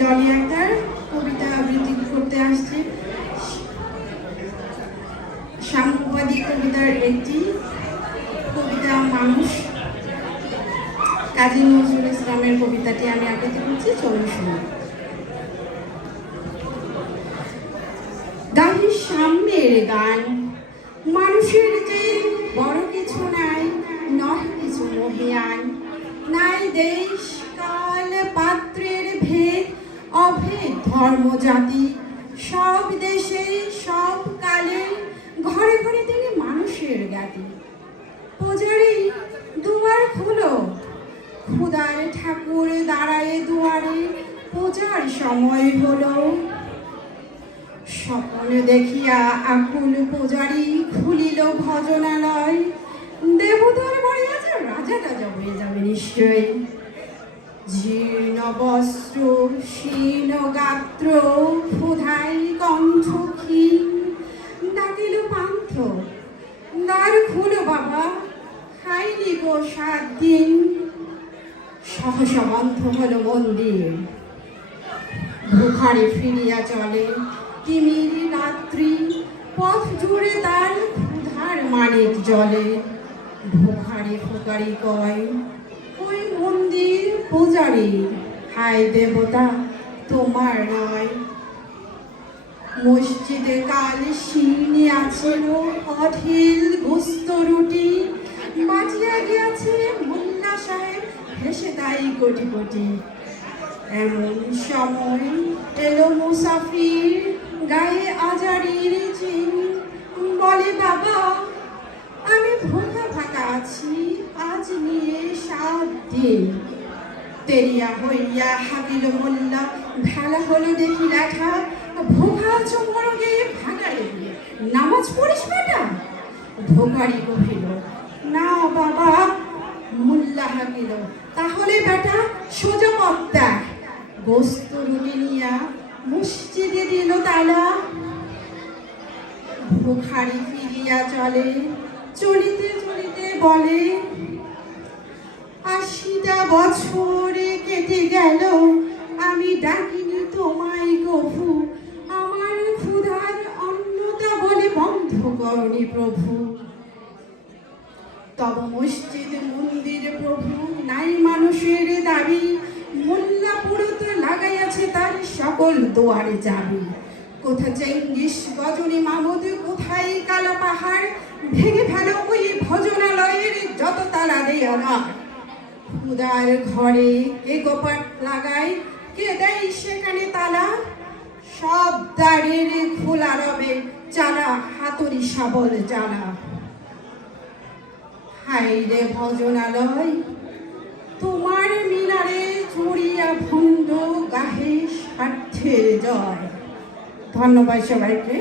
ডলি আক্তার কবিতা আবৃত্তি করতে আসছে। সাম্যবাদী কবিতার একটি কবিতা মানুষ, কাজী নজরুল ইসলামের কবিতাটি আমি আবৃত্তি করছি। চলুন শুনি। গাহি সাম্যের গান, মানুষের যে বড় কিছু নাই, নয় কিছু মহিয়ান, নাই দেশ কাল পাত্রের ভেদ, অভেদ ধর্ম জাতি, সব দেশে সব কালে ঘরে ঘরে তিনি মানুষের জ্ঞাতি। পূজারি দুয়ার খুলো, খুদার ঠাকুর দাঁড়ায় দুয়ারে, পূজার সময় হলো। স্বপ্ন দেখিয়া আকুল পূজারি খুলিল ভজনালয়, দেবতার বাড়ি আছে, রাজাটা হয়ে যাবে নিশ্চয়। জীর্ণ বস্ত্র শীর্ণ গাত্র, ক্ষুধাই কণ্ঠ ক্ষীণ, ডাকিল পান্থ দ্বার খুলো বাবা, খাইনি গো 7 দিন। সহসা বন্ধ হলো মন্দির, ঘরে ফিরিয়া চলে তিমির রাত্রি, পথ জুড়ে তার ক্ষুধার মানিক জলে। ভোখারি ফোকারি কয় ওই মন্দির পূজারি, হায় দেবতা তোমার নয়। মসজিদে কাল শিরনি আছিল, অঢেল গোস্ত রুটি, বাঁচিয়া গিয়াছে মোল্লা সাহেব হেসে তাই কোটি কোটি। এমন সময় এলো মুসাফির, গায়ে আজারির চিন, বলে বাবা আমি ভোগা থাকা আছি, আজ নিয়ে 7 দিন। তেরিয়া হইয়া হাকিল মোল্লা, ভেলা হলো দেখি লেখা, ভোগা চমরগে ভাগাড়ে গিয়ে নামাজ পড়িস বেটা। ভোগাড়ি কহিল না বাবা। মোল্লা হাকিল তাহলে বেটা সোজা পথ দেখ। গোস্ত রুটি নিয়া মসজিদে দিল তালা। ভোখারি ফিরিয়া চলে, চলিতে চলিতে বলে 80টা বছর কেটে গেল, আমি ডাকিনি তোমায় কভু, আমার ক্ষুধার অন্নতা বলে বন্ধ করনি প্রভু। তব মসজিদ মন্দির প্রভু নাই মানুষের দাবি, মোল্লা পুরোতে লাগাইয়াছে তার সকল দুয়ারে যাবি। কোথা চেঙ্গিস গজনী মাহমুদ, কোথায় কালা পাহাড়, ভেঙে ফেলো ওই ভজনালয়ের যত তালা দেওয়া। খুদার ঘরে কে গোপাট লাগায়, কে দেয় সেখানে তালা, সব দ্বারের খোলা রবে চালা, হাতুড়ি শাবল জ্বালা। হায় রে ভজনালয়, তোমার মিনারে চড়িয়া ভণ্ড গাহে স্বার্থের জয়। ধন্যবাদ সবাইকে।